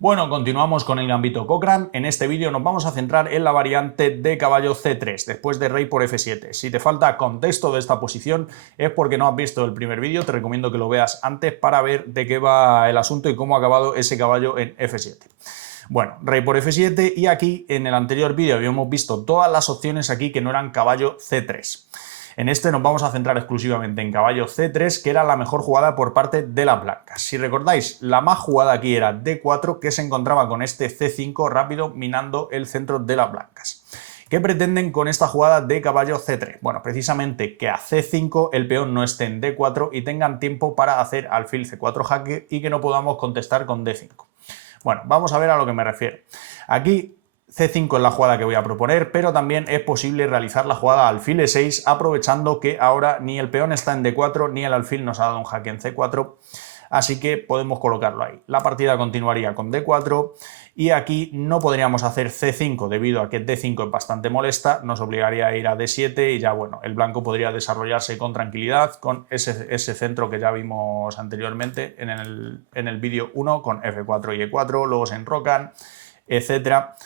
Bueno, continuamos con el gambito Cochrane. En este vídeo nos vamos a centrar en la variante de caballo C3, después de rey por F7. Si te falta contexto de esta posición es porque no has visto el primer vídeo, te recomiendo que lo veas antes para ver de qué va el asunto y cómo ha acabado ese caballo en F7. Bueno, rey por F7 y aquí en el anterior vídeo habíamos visto todas las opciones aquí que no eran caballo C3. En este nos vamos a centrar exclusivamente en caballo C3, que era la mejor jugada por parte de las blancas. Si recordáis, la más jugada aquí era D4, que se encontraba con este C5 rápido minando el centro de las blancas. ¿Qué pretenden con esta jugada de caballo C3? Bueno, precisamente que a C5 el peón no esté en D4 y tengan tiempo para hacer alfil C4 jaque y que no podamos contestar con D5. Bueno, vamos a ver a lo que me refiero. Aquí C5 es la jugada que voy a proponer, pero también es posible realizar la jugada alfil E6 aprovechando que ahora ni el peón está en D4 ni el alfil nos ha dado un jaque en C4, así que podemos colocarlo ahí. La partida continuaría con D4 y aquí no podríamos hacer C5 debido a que D5 es bastante molesta, nos obligaría a ir a D7 y ya bueno, el blanco podría desarrollarse con tranquilidad con ese centro que ya vimos anteriormente en el vídeo 1 con F4 y E4, luego se enrocan, etcétera.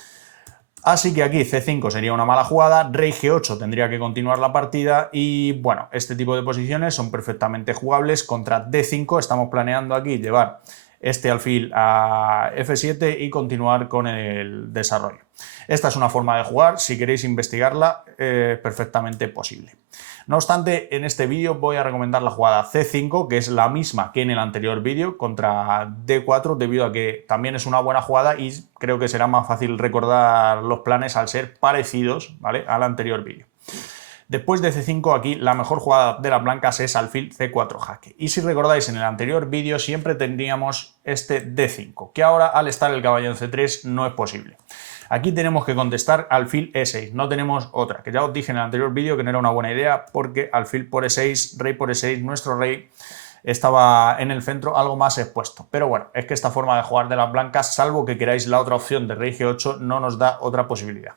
Así que aquí C5 sería una mala jugada, rey G8 tendría que continuar la partida y bueno, este tipo de posiciones son perfectamente jugables. Contra D5 estamos planeando aquí llevar este alfil a F7 y continuar con el desarrollo. Esta es una forma de jugar, si queréis investigarla, perfectamente posible. No obstante, en este vídeo voy a recomendar la jugada C5, que es la misma que en el anterior vídeo contra D4, debido a que también es una buena jugada y creo que será más fácil recordar los planes al ser parecidos, ¿vale?, al anterior vídeo. Después de C5 aquí la mejor jugada de las blancas es alfil C4 jaque. Y si recordáis en el anterior vídeo siempre tendríamos este D5, que ahora al estar el caballo en C3 no es posible. Aquí tenemos que contestar alfil E6, no tenemos otra, que ya os dije en el anterior vídeo que no era una buena idea porque alfil por E6, rey por E6, nuestro rey estaba en el centro algo más expuesto. Pero bueno, es que esta forma de jugar de las blancas, salvo que queráis la otra opción de rey G8, no nos da otra posibilidad.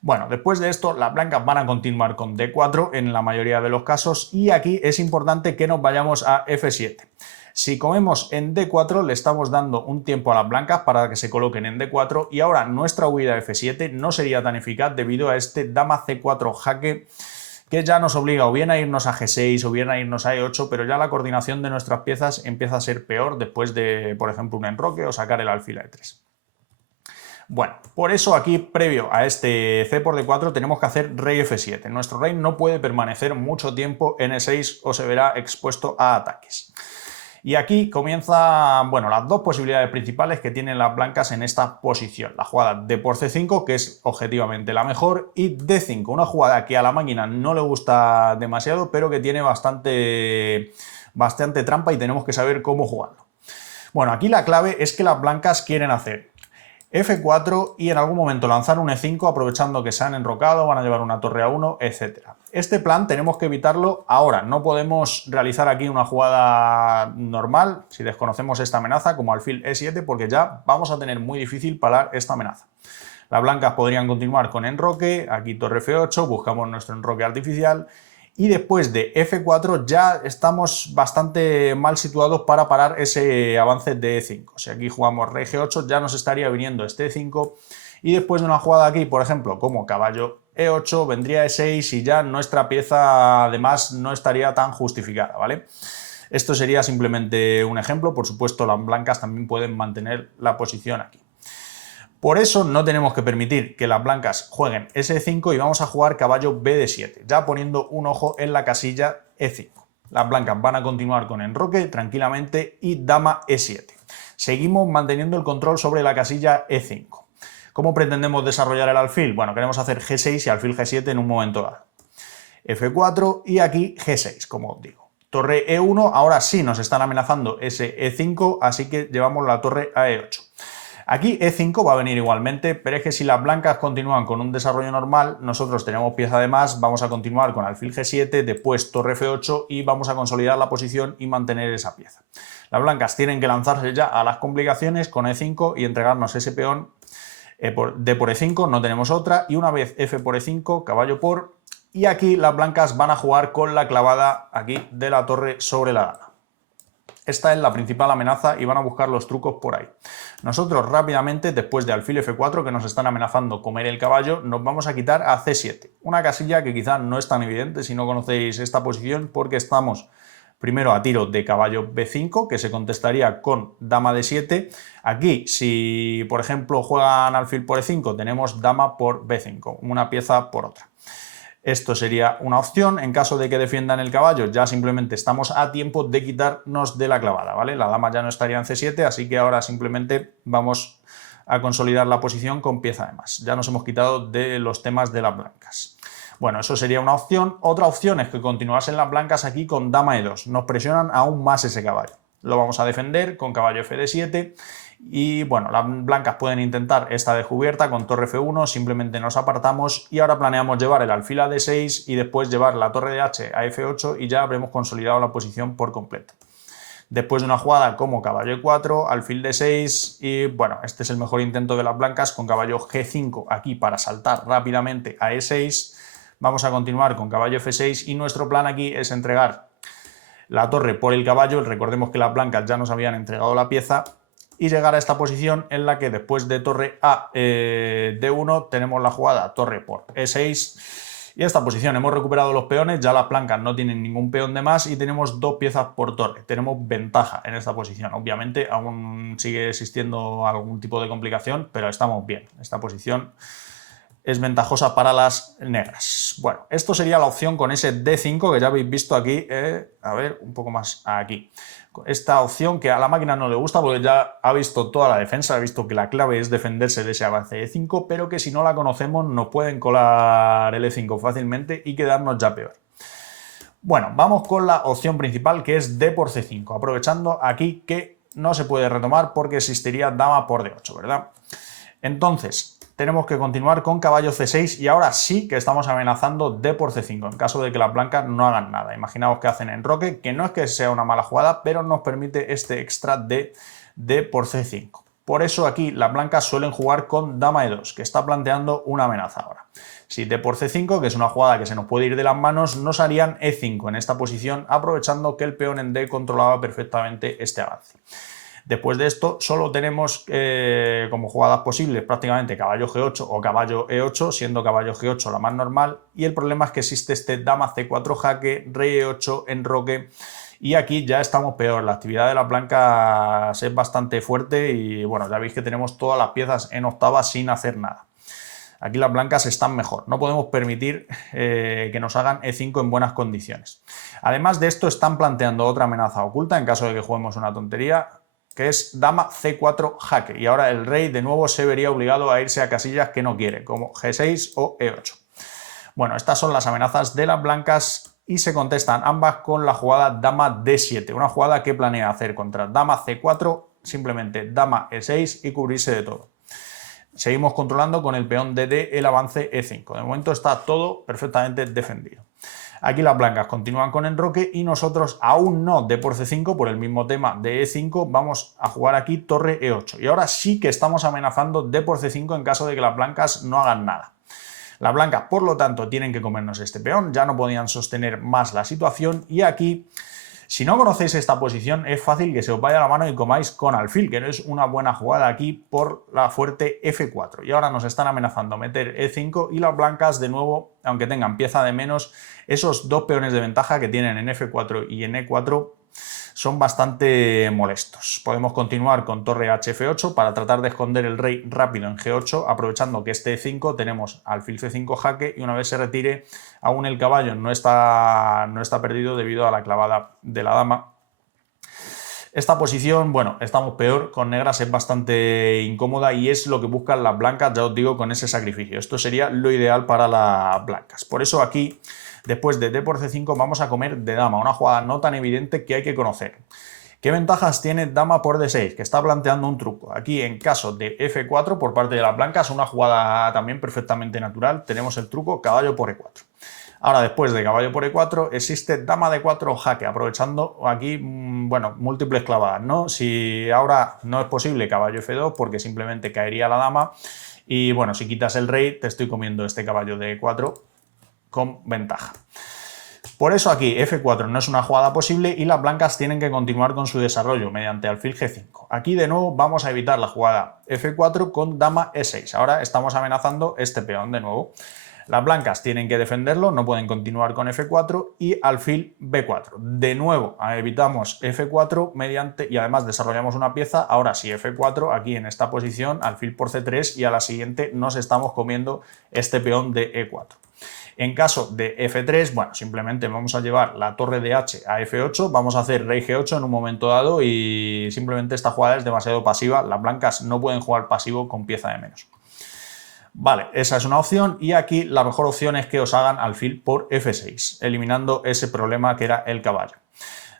Bueno, después de esto las blancas van a continuar con D4 en la mayoría de los casos y aquí es importante que nos vayamos a F7. Si comemos en D4 le estamos dando un tiempo a las blancas para que se coloquen en D4 y ahora nuestra huida a F7 no sería tan eficaz debido a este dama C4 jaque que ya nos obliga o bien a irnos a G6 o bien a irnos a E8, pero ya la coordinación de nuestras piezas empieza a ser peor después de, por ejemplo, un enroque o sacar el alfil a E3. Bueno, por eso aquí, previo a este C por D4, tenemos que hacer rey F7. Nuestro rey no puede permanecer mucho tiempo en E6 o se verá expuesto a ataques. Y aquí comienzan, bueno, las dos posibilidades principales que tienen las blancas en esta posición. La jugada D por C5, que es objetivamente la mejor, y D5, una jugada que a la máquina no le gusta demasiado, pero que tiene bastante trampa y tenemos que saber cómo jugarlo. Bueno, aquí la clave es que las blancas quieren hacer F4 y en algún momento lanzar un E5 aprovechando que se han enrocado, van a llevar una torre a 1, etc. Este plan tenemos que evitarlo ahora, no podemos realizar aquí una jugada normal si desconocemos esta amenaza como alfil E7 porque ya vamos a tener muy difícil parar esta amenaza. Las blancas podrían continuar con enroque, aquí torre F8, buscamos nuestro enroque artificial y después de F4 ya estamos bastante mal situados para parar ese avance de E5. Si aquí jugamos rey G8 ya nos estaría viniendo este E5 y después de una jugada aquí, por ejemplo, como caballo E8, vendría E6 y ya nuestra pieza además no estaría tan justificada, ¿vale? Esto sería simplemente un ejemplo, por supuesto las blancas también pueden mantener la posición aquí. Por eso no tenemos que permitir que las blancas jueguen S5 y vamos a jugar caballo BD7, ya poniendo un ojo en la casilla E5. Las blancas van a continuar con enroque tranquilamente y dama E7. Seguimos manteniendo el control sobre la casilla E5. ¿Cómo pretendemos desarrollar el alfil? Bueno, queremos hacer G6 y alfil G7 en un momento dado. F4 y aquí G6, como os digo. Torre E1, ahora sí nos están amenazando ese E5, así que llevamos la torre a E8. Aquí E5 va a venir igualmente, pero es que si las blancas continúan con un desarrollo normal, nosotros tenemos pieza de más, vamos a continuar con alfil G7, después torre F8 y vamos a consolidar la posición y mantener esa pieza. Las blancas tienen que lanzarse ya a las complicaciones con E5 y entregarnos ese peón D por E5, no tenemos otra, y una vez F por E5, caballo por, y aquí las blancas van a jugar con la clavada aquí de la torre sobre la dama. Esta es la principal amenaza y van a buscar los trucos por ahí. Nosotros rápidamente, después de alfil F4, que nos están amenazando comer el caballo, nos vamos a quitar a C7. Una casilla que quizá no es tan evidente si no conocéis esta posición, porque estamos primero a tiro de caballo B5, que se contestaría con dama D7. Aquí, si por ejemplo juegan alfil por E5, tenemos dama por B5, una pieza por otra. Esto sería una opción. En caso de que defiendan el caballo, ya simplemente estamos a tiempo de quitarnos de la clavada, ¿vale? La dama ya no estaría en C7, así que ahora simplemente vamos a consolidar la posición con pieza de más. Ya nos hemos quitado de los temas de las blancas. Bueno, eso sería una opción. Otra opción es que continuasen las blancas aquí con dama E2. Nos presionan aún más ese caballo. Lo vamos a defender con caballo Fd7 y bueno, las blancas pueden intentar esta descubierta con torre F1, simplemente nos apartamos y ahora planeamos llevar el alfil a D6 y después llevar la torre de H a F8 y ya habremos consolidado la posición por completo. Después de una jugada como caballo E4, alfil D6 y bueno, este es el mejor intento de las blancas con caballo G5 aquí para saltar rápidamente a E6. Vamos a continuar con caballo F6 y nuestro plan aquí es entregar la torre por el caballo. Recordemos que las blancas ya nos habían entregado la pieza y llegar a esta posición en la que después de torre a D1 tenemos la jugada torre por E6 y esta posición hemos recuperado los peones, ya las blancas no tienen ningún peón de más y tenemos dos piezas por torre, tenemos ventaja en esta posición. Obviamente aún sigue existiendo algún tipo de complicación, pero estamos bien, esta posición es ventajosa para las negras. Bueno, esto sería la opción con ese D5 que ya habéis visto aquí, a ver, un poco más aquí. Esta opción que a la máquina no le gusta porque ya ha visto toda la defensa, ha visto que la clave es defenderse de ese avance E5, pero que si no la conocemos nos pueden colar el E5 fácilmente y quedarnos ya peor. Bueno, vamos con la opción principal que es D por C5, aprovechando aquí que no se puede retomar porque existiría dama por D8, ¿verdad? Entonces, tenemos que continuar con caballo C6 y ahora sí que estamos amenazando D por C5 en caso de que las blancas no hagan nada. Imaginaos que hacen enroque, que no es que sea una mala jugada, pero nos permite este extra de D por C5. Por eso aquí las blancas suelen jugar con dama E2, que está planteando una amenaza ahora. Si D por C5, que es una jugada que se nos puede ir de las manos, nos harían E5 en esta posición, aprovechando que el peón en D controlaba perfectamente este avance. Después de esto solo tenemos como jugadas posibles prácticamente caballo G8 o caballo E8, siendo caballo G8 la más normal, y el problema es que existe este dama C4 jaque, rey E8, enroque, y aquí ya estamos peor. La actividad de las blancas es bastante fuerte y bueno, ya veis que tenemos todas las piezas en octava sin hacer nada. Aquí las blancas están mejor, no podemos permitir que nos hagan E5 en buenas condiciones. Además de esto están planteando otra amenaza oculta en caso de que juguemos una tontería, que es dama C4 jaque, y ahora el rey de nuevo se vería obligado a irse a casillas que no quiere, como G6 o E8. Bueno, estas son las amenazas de las blancas y se contestan ambas con la jugada dama D7, una jugada que planea hacer contra dama C4, simplemente dama E6 y cubrirse de todo. Seguimos controlando con el peón de D el avance E5, de momento está todo perfectamente defendido. Aquí las blancas continúan con enroque y nosotros aún no D por C5 por el mismo tema de E5, vamos a jugar aquí torre E8. Y ahora sí que estamos amenazando D por C5 en caso de que las blancas no hagan nada. Las blancas, por lo tanto, tienen que comernos este peón, ya no podían sostener más la situación y aquí, si no conocéis esta posición, es fácil que se os vaya la mano y comáis con alfil, que no es una buena jugada aquí por la fuerte F4. Y ahora nos están amenazando meter E5 y las blancas, de nuevo, aunque tengan pieza de menos, esos dos peones de ventaja que tienen en F4 y en E4 son bastante molestos. Podemos continuar con torre HF8 para tratar de esconder el rey rápido en G8, aprovechando que este E5 tenemos alfil C5 jaque y una vez se retire, aún el caballo no está perdido debido a la clavada de la dama. Esta posición, bueno, estamos peor, con negras es bastante incómoda y es lo que buscan las blancas, ya os digo, con ese sacrificio. Esto sería lo ideal para las blancas. Por eso aquí, después de D por C5, vamos a comer de dama, una jugada no tan evidente que hay que conocer. ¿Qué ventajas tiene dama por D6? Que está planteando un truco. Aquí, en caso de F4 por parte de las blancas, una jugada también perfectamente natural, tenemos el truco caballo por E4. Ahora, después de caballo por E4, existe dama D4 jaque, aprovechando aquí, bueno, múltiples clavadas, ¿no? Si ahora no es posible caballo F2 porque simplemente caería la dama y, bueno, si quitas el rey, te estoy comiendo este caballo de E4 con ventaja. Por eso aquí F4 no es una jugada posible y las blancas tienen que continuar con su desarrollo mediante alfil G5. Aquí de nuevo vamos a evitar la jugada F4 con dama E6. Ahora estamos amenazando este peón de nuevo. Las blancas tienen que defenderlo, no pueden continuar con F4 y alfil B4. De nuevo evitamos F4 mediante y además desarrollamos una pieza. Ahora sí, F4 aquí en esta posición, alfil por C3 y a la siguiente nos estamos comiendo este peón de E4. En caso de F3, bueno, simplemente vamos a llevar la torre de H a F8, vamos a hacer rey G8 en un momento dado y simplemente esta jugada es demasiado pasiva. Las blancas no pueden jugar pasivo con pieza de menos. Vale, esa es una opción y aquí la mejor opción es que os hagan alfil por F6, eliminando ese problema que era el caballo.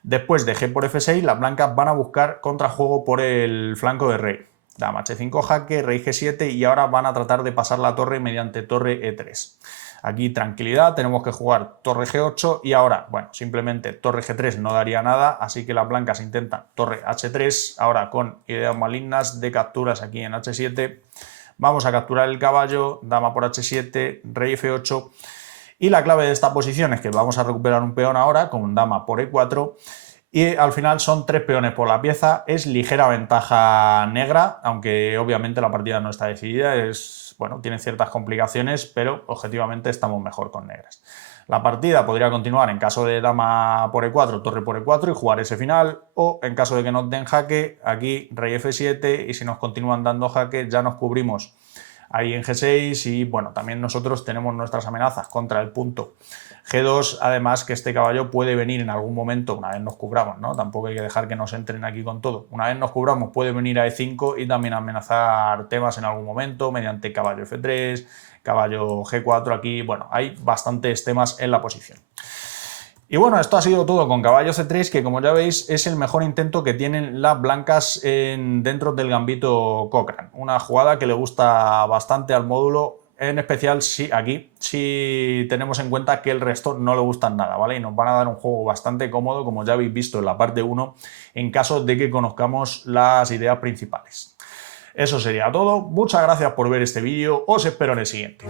Después de G por F6, las blancas van a buscar contrajuego por el flanco de rey. Dama H5 jaque, rey G7 y ahora van a tratar de pasar la torre mediante torre E3. Aquí tranquilidad, tenemos que jugar torre G8 y ahora, bueno, simplemente torre G3 no daría nada, así que las blancas intentan torre H3, ahora con ideas malignas de capturas aquí en H7. Vamos a capturar el caballo, dama por H7, rey F8 y la clave de esta posición es que vamos a recuperar un peón ahora con dama por E4 y al final son 3 peones por la pieza, es ligera ventaja negra, aunque obviamente la partida no está decidida, bueno, tiene ciertas complicaciones, pero objetivamente estamos mejor con negras. La partida podría continuar en caso de dama por E4, torre por E4 y jugar ese final, o en caso de que nos den jaque, aquí rey F7 y si nos continúan dando jaque ya nos cubrimos ahí en G6 y bueno, también nosotros tenemos nuestras amenazas contra el punto G2, además que este caballo puede venir en algún momento, una vez nos cubramos, ¿no? Tampoco hay que dejar que nos entren aquí con todo. Una vez nos cubramos puede venir a E5 y también amenazar temas en algún momento mediante caballo F3, caballo G4 aquí, bueno, hay bastantes temas en la posición. Y bueno, esto ha sido todo con caballo C3, que como ya veis es el mejor intento que tienen las blancas dentro del gambito Cochrane. Una jugada que le gusta bastante al módulo, en especial si tenemos en cuenta que el resto no le gustan nada, ¿vale? Y nos van a dar un juego bastante cómodo, como ya habéis visto en la parte 1, en caso de que conozcamos las ideas principales. Eso sería todo, muchas gracias por ver este vídeo, os espero en el siguiente.